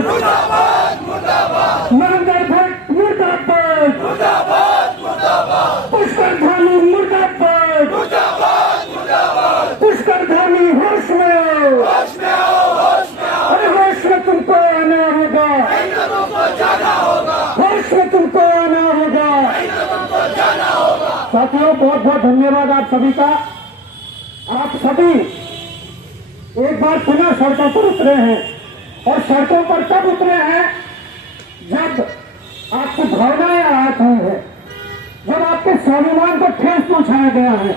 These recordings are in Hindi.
मुर्दाबाद मुर्दाबाद, महेंद्र भट्ट मुर्दाबाद मुर्दाबाद मुर्दाबाद, पुष्कर धामी मुर्दाबाद मुर्दाबाद मुर्दाबाद, पुष्कर धामी होश में आओ, होश में आओ, होश में आओ, अरे होश में तुमको आना होगा, तुमको जाना होगा, होश में तुमको आना होगा, तुमको जाना होगा। साथियों, बहुत बहुत धन्यवाद आप सभी का। आप सभी एक बार पुनः सड़कों पर उतरे हैं, और सड़कों पर कब उतरे हैं? जब आपको भावनाएं आहत हुई है, जब आपके स्वाभिमान को ठेस पहुंचाया गया है।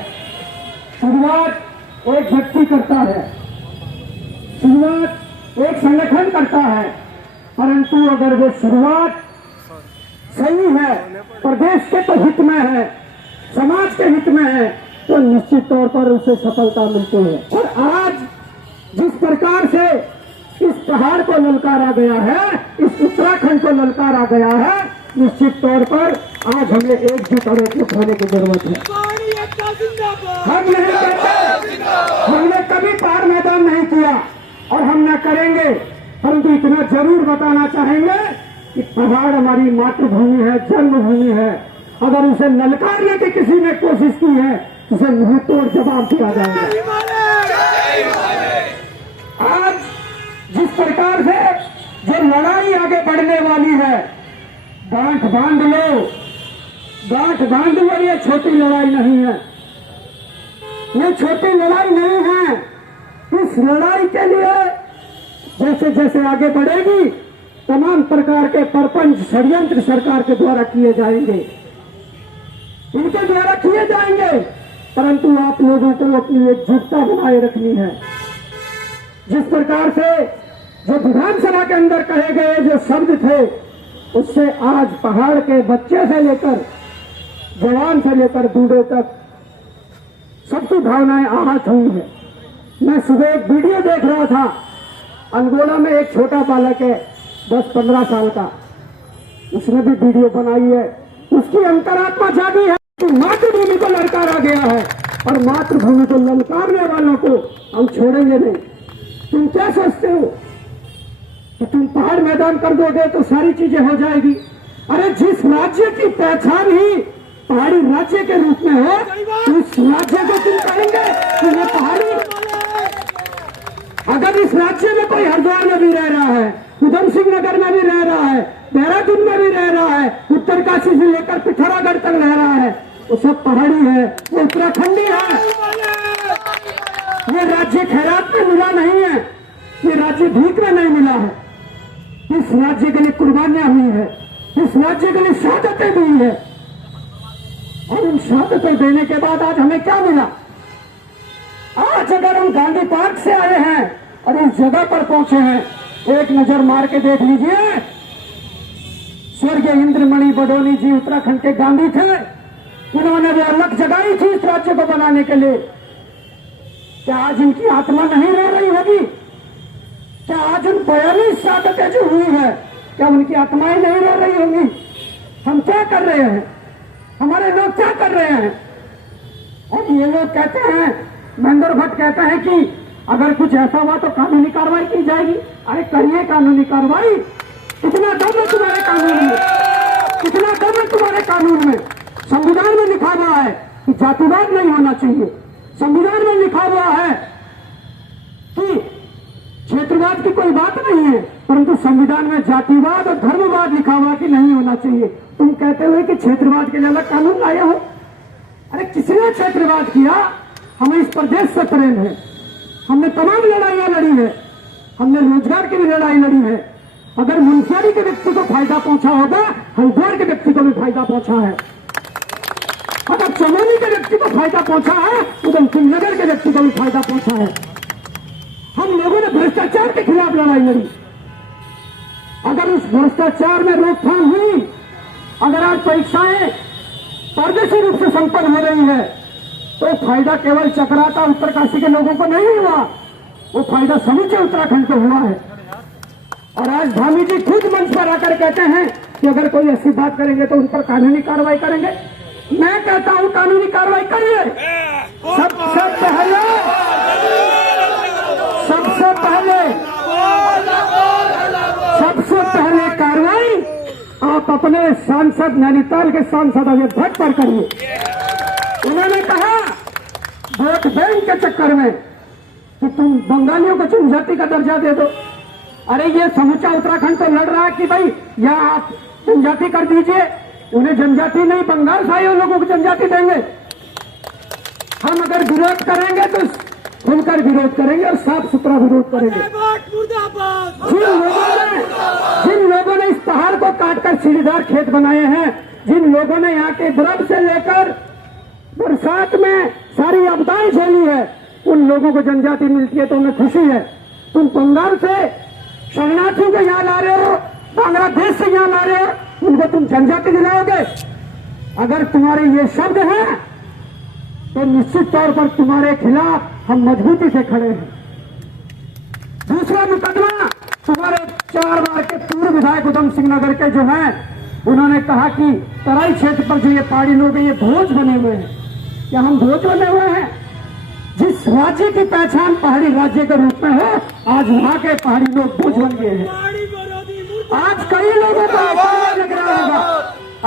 शुरुआत एक व्यक्ति करता है, शुरुआत एक संगठन करता है, परंतु अगर वो शुरुआत सही है, प्रदेश के तो हित में है, समाज के हित में है, तो निश्चित तौर पर उसे सफलता मिलती है। और आज जिस प्रकार से इस पहाड़ को ललकारा गया है, इस उत्तराखंड को ललकारा गया है, निश्चित तौर पर आज हमें एकजुट और एकजुट होने की जरूरत है। हम नहीं कहते, हमने कभी पार मैदान नहीं किया और हम न करेंगे, परंतु इतना जरूर बताना चाहेंगे कि पहाड़ हमारी मातृभूमि है, जन्मभूमि है। अगर उसे ललकारने की किसी ने कोशिश की है, उसे मुंह तोड़ जवाब दिया जाएगा। आज जिस प्रकार से जो लड़ाई आगे बढ़ने वाली है, गांठ बांध लो, गांठ बांध लो। ये छोटी लड़ाई नहीं है, ये छोटी लड़ाई नहीं है। इस लड़ाई के लिए जैसे जैसे आगे बढ़ेगी, तमाम प्रकार के प्रपंच षड्यंत्र सरकार के द्वारा किए जाएंगे, इनके द्वारा किए जाएंगे, परंतु आप लोगों को अपनी एकजुटता बनाए रखनी है। जिस प्रकार से जो विधानसभा के अंदर कहे गए जो शब्द थे, उससे आज पहाड़ के बच्चे से लेकर जवान से लेकर बूढ़े तक सबकी भावनाएं आहत हुई है। मैं सुबह एक वीडियो देख रहा था, अंगोला में एक छोटा बालक है 10-15 साल का, उसने भी वीडियो बनाई है। उसकी अंतरात्मा जागी है कि मातृभूमि को ललकारा गया है, और मातृभूमि को ललकारने वालों को हम छोड़ेंगे नहीं। तुम क्या सोचते हो कि तुम पहाड़ मैदान कर दोगे तो सारी चीजें हो जाएगी? अरे जिस राज्य की पहचान ही पहाड़ी राज्य के रूप में है, उस राज्य को तुम कहेंगे कि ये पहाड़ी। अगर इस राज्य में कोई हरिद्वार में भी रह रहा है, उधम सिंह नगर में भी रह रहा है, देहरादून में भी रह रहा है, उत्तरकाशी से लेकर पिथौरागढ़ तक रह रहा है, वो सब पहाड़ी है, वो उत्तराखंडी है। ये राज्य खैरात में मिला नहीं है, ये राज्य भीख में नहीं मिला है। इस राज्य के लिए कुर्बानियां हुई है, इस राज्य के लिए शहादतें दी है, और उन शहादतें देने के बाद आज हमें क्या मिला? आज अगर हम गांधी पार्क से आए हैं और इस जगह पर पहुंचे हैं, एक नजर मार के देख लीजिए। स्वर्गीय इंद्रमणि बडोनी जी उत्तराखंड के गांधी थे, उन्होंने वो अलग जगाई थी इस राज्य को बनाने के लिए। क्या आज इनकी आत्मा नहीं रो रही होगी? क्या आज उन 42 शहादतें जो हुई है, क्या उनकी आत्माएं नहीं रो रही होंगी? हम क्या कर रहे हैं? हमारे लोग क्या कर रहे हैं? और ये लोग कहते हैं, महेंद्र भट्ट कहते हैं कि अगर कुछ ऐसा हुआ तो कानूनी कार्रवाई की जाएगी। अरे करिए कानूनी कार्रवाई, कितना दम है तुम्हारे कानून में, कितना दम है तुम्हारे कानून में? संविधान में लिखा हुआ है कि जातिवाद नहीं होना चाहिए, संविधान में लिखा हुआ है कि क्षेत्रवाद की कोई बात नहीं है, परंतु संविधान में जातिवाद और धर्मवाद लिखा हुआ कि नहीं होना चाहिए। तुम कहते हुए कि क्षेत्रवाद के लिए अलग कानून लाए हो। अरे किसने क्षेत्रवाद किया? हमें इस प्रदेश से प्रेम है, हमने तमाम लड़ाइयां लड़ी है, हमने रोजगार की भी लड़ाई लड़ी है। अगर मुंशियारी के व्यक्ति को फायदा पहुंचा होगा, हरिद्वार के व्यक्ति को भी फायदा पहुंचा है। अगर चमोली के व्यक्ति को फायदा पहुंचा है, उधम सिंह नगर के व्यक्ति को भी फायदा पहुंचा है। हम लोगों ने भ्रष्टाचार के खिलाफ लड़ाई लड़ी। अगर उस भ्रष्टाचार में रोकथाम हुई, अगर आज परीक्षाएं पारदर्शी रूप से संपन्न हो रही है, तो फायदा केवल चक्राता उत्तरकाशी के लोगों को नहीं हुआ, वो फायदा समूचे उत्तराखंड को हुआ है। और आज धामी जी खुद मंच पर आकर कहते हैं कि अगर कोई ऐसी बात करेंगे तो उन पर कानूनी कार्रवाई करेंगे। मैं कहता हूं कानूनी कार्रवाई करिए। सबसे पहले अपने सांसद नैनीताल के सांसद अजय भट्ट पर करिए। उन्होंने कहा वोट बैंक के चक्कर में कि तुम बंगालियों को जनजाति का दर्जा दे दो। अरे ये समूचा उत्तराखंड तो लड़ रहा है कि भाई यहाँ आप जनजाति कर दीजिए, उन्हें जनजाति नहीं, बंगाल से आए लोगों को जनजाति देंगे। हम अगर विरोध करेंगे तो खुलकर विरोध करेंगे और साफ सुथरा विरोध करेंगे। जिन लोगों ने इस पहाड़ को काटकर सीढ़ीदार खेत बनाए हैं, जिन लोगों ने यहाँ के गर्भ से लेकर बरसात में सारी आपदाएं झेली है, उन लोगों को जनजाति मिलती है तो उन्हें खुशी है। तुम बंगाल से शरणार्थियों को यहाँ ला रहे हो, बांग्लादेश से यहाँ ला रहे हो, उनको तुम जनजाति दिलाओगे। अगर तुम्हारे ये शब्द हैं तो निश्चित तौर पर तुम्हारे खिलाफ हम मजबूती से खड़े हैं। दूसरा मुकदमा, तुम्हारे 4 बार के पूर्व विधायक उधम सिंह नगर के जो हैं, उन्होंने कहा कि तराई क्षेत्र पर जो ये पहाड़ी लोग हैं ये भोज बने हुए हैं। क्या हम भोज बने हुए हैं? जिस राज्य की पहचान पहाड़ी राज्य के रूप में है, आज वहां के पहाड़ी लोग भोज बन गए हैं। आज कई लोगों को कड़वे लग रहा होगा,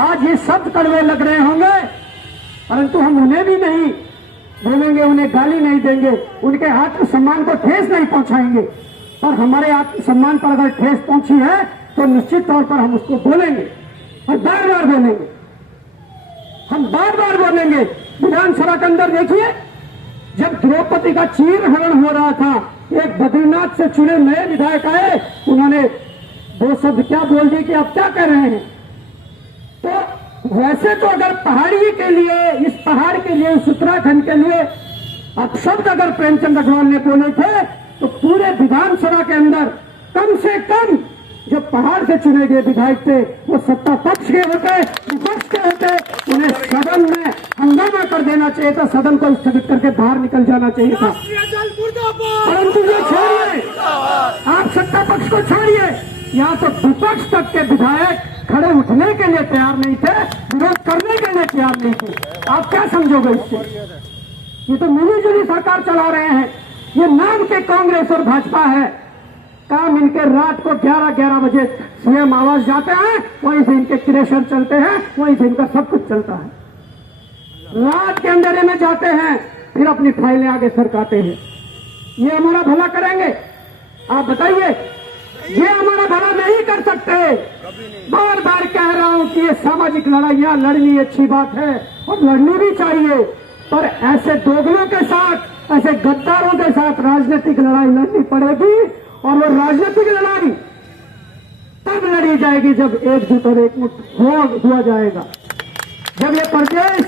आज ये शब्द कड़वे लग रहे होंगे, परंतु हम उन्हें भी नहीं बोलेंगे, उन्हें गाली नहीं देंगे, उनके आत्मसम्मान को ठेस नहीं पहुंचाएंगे। और हमारे आत्मसम्मान पर अगर ठेस पहुंची है तो निश्चित तौर पर हम उसको बोलेंगे और बार बार बोलेंगे। हम बार बार बोलेंगे। विधानसभा के अंदर देखिए, जब द्रौपदी का चीरहरण हो रहा था, एक बद्रीनाथ से चुने नए विधायक आए, उन्होंने 2 शब्द क्या बोल दिए कि आप क्या कह रहे हैं। तो वैसे तो अगर पहाड़ी के लिए, इस पहाड़ के लिए, इस उत्तराखंड के लिए अपशब्द अगर प्रेमचंद अग्रवाल ने बोले थे, तो पूरे विधानसभा के अंदर कम से कम जो पहाड़ से चुने गए विधायक थे वो सत्ता पक्ष के होते, विपक्ष के होते, उन्हें सदन में हंगामा कर देना चाहिए था, सदन को स्थगित करके बाहर निकल जाना चाहिए था। परंतु ये छोड़िए, आप सत्ता पक्ष को छोड़िए, यहाँ तो विपक्ष तक के विधायक खड़े उठने के लिए तैयार नहीं थे, विरोध करने के लिए तैयार नहीं थे। आप क्या समझोगे इससे? ये तो मिलीजुली सरकार चला रहे हैं। ये नाम के कांग्रेस और भाजपा है, काम इनके रात को 11-11 बजे सीएम आवास जाते हैं, वहीं से इनके क्रेशर चलते हैं, वहीं से इनका सब कुछ चलता है। रात के अंधेरे में जाते हैं, फिर अपनी फाइलें आगे सरकाते हैं। ये हमारा भला करेंगे? आप बताइए, ये हमारा भला नहीं कर सकते। बार बार कह रहा हूं कि ये सामाजिक लड़ाइयां लड़नी अच्छी बात है और लड़नी भी चाहिए, पर ऐसे दोगलों के साथ, ऐसे गद्दारों के साथ राजनीतिक लड़ाई लड़नी पड़ेगी। और वो राजनीतिक लड़ाई तब लड़ी जाएगी जब एकजुट और एकमुठ हुआ जाएगा। जब ये प्रदेश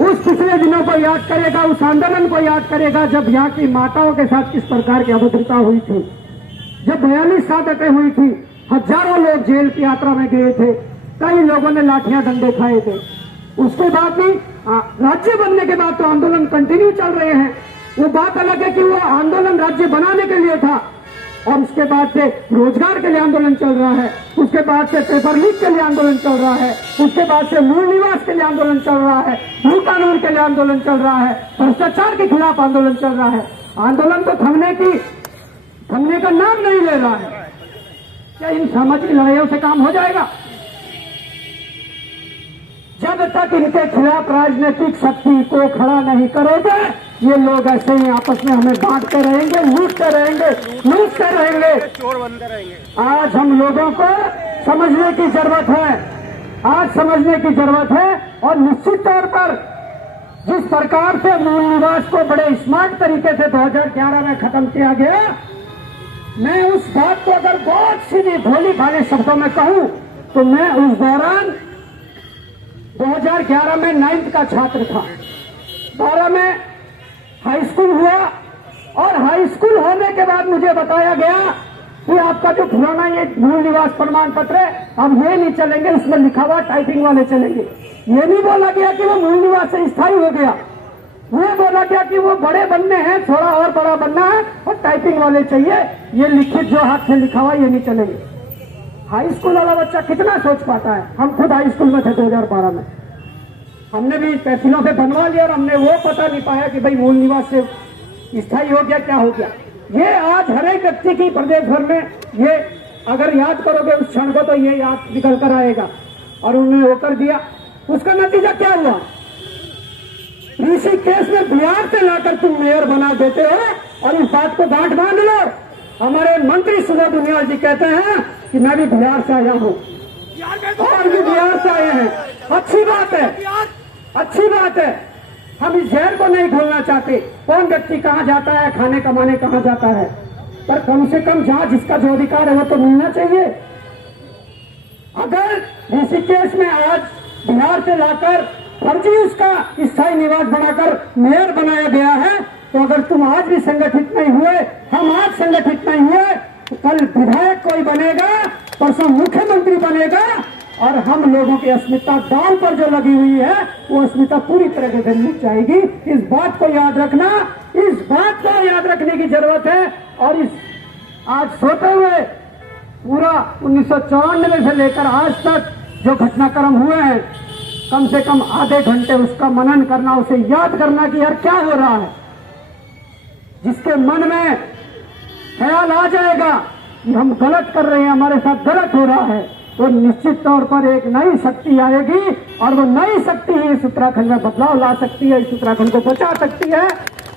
उस पिछले दिनों को याद करेगा, उस आंदोलन को याद करेगा जब यहाँ की माताओं के साथ किस प्रकार की अभद्रता हुई थी, जब 42 शहादतें हुई थी, हजारों लोग जेल की यात्रा में गए थे, कई लोगों ने लाठियां डंडे खाए थे। उसके बाद भी राज्य बनने के बाद तो आंदोलन कंटिन्यू चल रहे हैं। वो बात अलग है कि वो आंदोलन राज्य बनाने के लिए था, और उसके बाद से रोजगार के लिए आंदोलन चल रहा है, उसके बाद से पेपर लीक के लिए आंदोलन चल रहा है, उसके बाद से मूल निवास के लिए आंदोलन चल रहा है, भू कानून के लिए आंदोलन चल रहा है, भ्रष्टाचार के खिलाफ आंदोलन चल रहा है। आंदोलन तो थमने का नाम नहीं ले रहा है। क्या इन सामाजिक लड़ाइयों से काम हो जाएगा? जब तक इनके खिलाफ राजनीतिक शक्ति को खड़ा नहीं करोगे, ये लोग ऐसे ही आपस में हमें बांटते रहेंगे, लूटते रहेंगे। चोर बनते रहेंगे। आज हम लोगों को समझने की जरूरत है, और निश्चित तौर पर जिस प्रकार से मूल निवास को बड़े स्मार्ट तरीके से 2011 में खत्म किया गया, मैं उस बात को अगर बहुत सीधी भोली भाली शब्दों में कहूं तो मैं उस दौरान 2011 में 9th का छात्र था। 12 में हाई स्कूल हुआ, और हाई स्कूल होने के बाद मुझे बताया गया कि आपका जो पुराना ये मूल निवास प्रमाण पत्र है, अब ये नहीं चलेंगे, उसमें लिखा हुआ टाइपिंग वाले चलेंगे। ये नहीं बोला गया कि वो मूल निवास से स्थायी हो गया, वो बोला गया कि वो बड़े बनने हैं, थोड़ा और बड़ा बनना है, और टाइपिंग वाले चाहिए, ये लिखित जो हाथ से लिखा हुआ ये नहीं चलेंगे। हाई स्कूल वाला बच्चा कितना सोच पाता है? हम खुद हाई स्कूल में थे 2012 में, हमने भी तहसीलों से बनवा लिया और हमने वो पता नहीं पाया कि भाई मूल निवास से स्थायी हो गया, क्या हो गया। ये आज हर एक व्यक्ति की प्रदेश भर में ये अगर याद करोगे उस क्षण को तो ये याद निकल कर आएगा। और उन्होंने वो कर दिया। उसका नतीजा क्या हुआ? ऋषिकेश में बिहार से लाकर तुम मेयर बना देते हो और इस बात को गांठ बांध लो। हमारे मंत्री सुबोध उनियाल जी कहते हैं कि मैं भी बिहार से आया हूँ और भी बिहार से आए हैं। अच्छी बात है, अच्छी बात है। हम इस जहर को नहीं खोलना चाहते। कौन व्यक्ति कहाँ जाता है, खाने कमाने कहाँ जाता है, पर कम से कम जहाँ जिसका जो अधिकार है वो तो मिलना चाहिए। अगर ऋषिकेश में आज बिहार से लाकर फर्जी उसका स्थायी निवास बनाकर मेयर बनाया गया है, तो अगर तुम आज भी संगठित नहीं हुए, हम आज संगठित नहीं हुए, तो कल विधायक कोई बनेगा, परसों मुख्यमंत्री बनेगा और हम लोगों की अस्मिता दांव पर जो लगी हुई है वो अस्मिता पूरी तरह से मिट जाएगी। इस बात को याद रखना, इस बात को याद रखने की जरूरत है। और इस आज सोते हुए पूरा 1994 से लेकर आज तक जो घटनाक्रम हुए हैं, कम से कम आधे घंटे उसका मनन करना, उसे याद करना कि यार क्या हो रहा है। जिसके मन में ख्याल आ जाएगा कि हम गलत कर रहे हैं, हमारे साथ गलत हो रहा है, तो निश्चित तौर पर एक नई शक्ति आएगी और वो नई शक्ति ही इस उत्तराखंड में बदलाव ला सकती है, इस उत्तराखंड को बचा सकती है।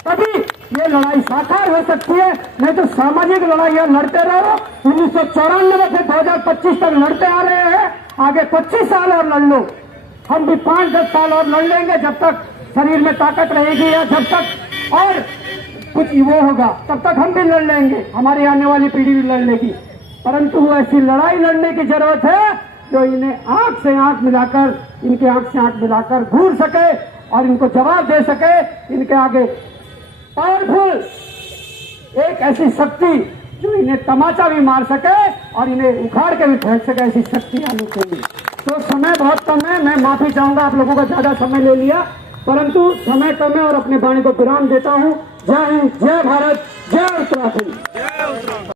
तभी ये लड़ाई साकार हो सकती है। नहीं तो सामाजिक लड़ाइयां लड़ते रहो। 1994 से 2025 तक लड़ते आ रहे हैं, आगे 25 साल और लड़ लो। हम भी 5-10 साल और लड़ लेंगे, जब तक शरीर में ताकत रहेगी या जब तक और कुछ वो होगा तब तक हम भी लड़ लेंगे, हमारी आने वाली पीढ़ी भी लड़ लेगी। परंतु ऐसी लड़ाई लड़ने की जरूरत है जो इन्हें आंख से आंख मिलाकर, इनके आंख से आंख मिलाकर घूर सके और इनको जवाब दे सके। इनके आगे पावरफुल एक ऐसी शक्ति जो इन्हें तमाचा भी मार सके और इन्हें उखाड़ के भी फेंक सके, ऐसी शक्ति आनी चाहिए। तो समय बहुत कम है, मैं माफी चाहूंगा आप लोगों का ज्यादा समय ले लिया, परंतु समय कम है और अपने वाणी को विराम देता हूँ। जय हिंद, जय भारत, जय उत्तराखंड।